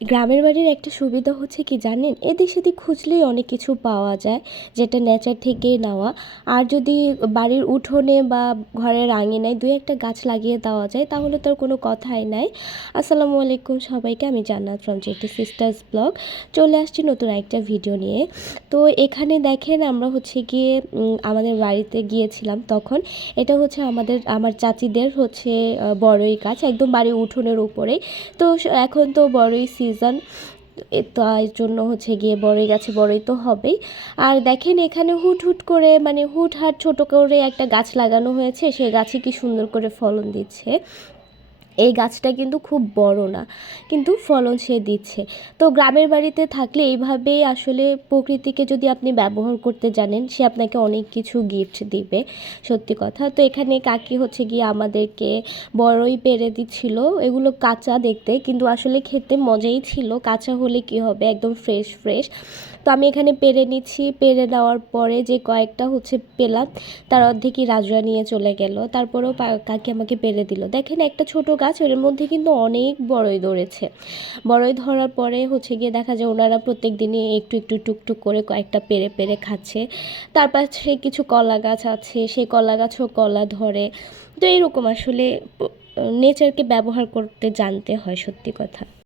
গ্রামের বাড়ির একটা সুবিধা হচ্ছে কি জানেন, এদিক সেদিক খুঁজলেই অনেক কিছু পাওয়া যায়, যেটা নেচার থেকেই নেওয়া। আর যদি বাড়ির উঠোনে বা ঘরের আঙিনায় দুই একটা গাছ লাগিয়ে দেওয়া যায় তাহলে তো আর কোনো কথাই নাই। আসসালামু আলাইকুম সবাইকে, আমি জান্নাত ফ্রম জেটি সিস্টার্স ব্লগ। চলে আসছি নতুন একটা ভিডিও নিয়ে। তো এখানে দেখেন আমরা হচ্ছে গিয়ে আমাদের বাড়িতে গিয়েছিলাম তখন। এটা হচ্ছে আমার চাচিদের হচ্ছে বড়ই গাছ, একদম বাড়ির উঠোনের উপরেই। তো এখন তো বড়ই সিজন, তাই জন্য হচ্ছে গিয়ে বড়ই গাছে বড়ই তো হবেই। আর দেখেন এখানে হুট হুট করে মানে হুটহাট ছোট করে একটা গাছ লাগানো হয়েছে, সেই গাছে কি সুন্দর করে ফলন দিচ্ছে। এই গাছটা কিন্তু খুব বড় না, কিন্তু ফলন সে দিচ্ছে। তো গ্রামের বাড়িতে থাকলে এইভাবেই আসলে প্রকৃতিকে যদি আপনি ব্যবহার করতে জানেন, সে আপনাকে অনেক কিছু গিফট দিবে, সত্যি কথা। তো এখানে কাকি হচ্ছে গিয়ে আমাদেরকে বড়ই পেড়ে দিচ্ছিল। এগুলো কাঁচা দেখতে, কিন্তু আসলে খেতে মজাই ছিল। কাঁচা হলে কি হবে, একদম ফ্রেশ ফ্রেশ। তো আমি এখানে পেড়ে নিচ্ছি, পেড়ে নেওয়ার পরে যে কয়েকটা হচ্ছে পেলাম, তার অর্ধেকই রাজুয়া নিয়ে চলে গেল। তারপরেও কাকি আমাকে পেড়ে দিল। দেখেন একটা ছোট গাছ, ওর মধ্যে কিন্তু অনেক বড়ই ধরেছে। বড়ই ধরার পরে হচ্ছে গিয়ে দেখা যায় ওনারা প্রত্যেক দিনই একটু একটু টুকটুক করে কয়েকটা পেড়ে পেড়ে খাচ্ছে। তার পাশে কিছু কলা গাছ আছে, সেই কলা গাছও কলা ধরে। তো এরকম আসলে নেচারকে ব্যবহার করতে জানতে হয়, সত্যি কথা।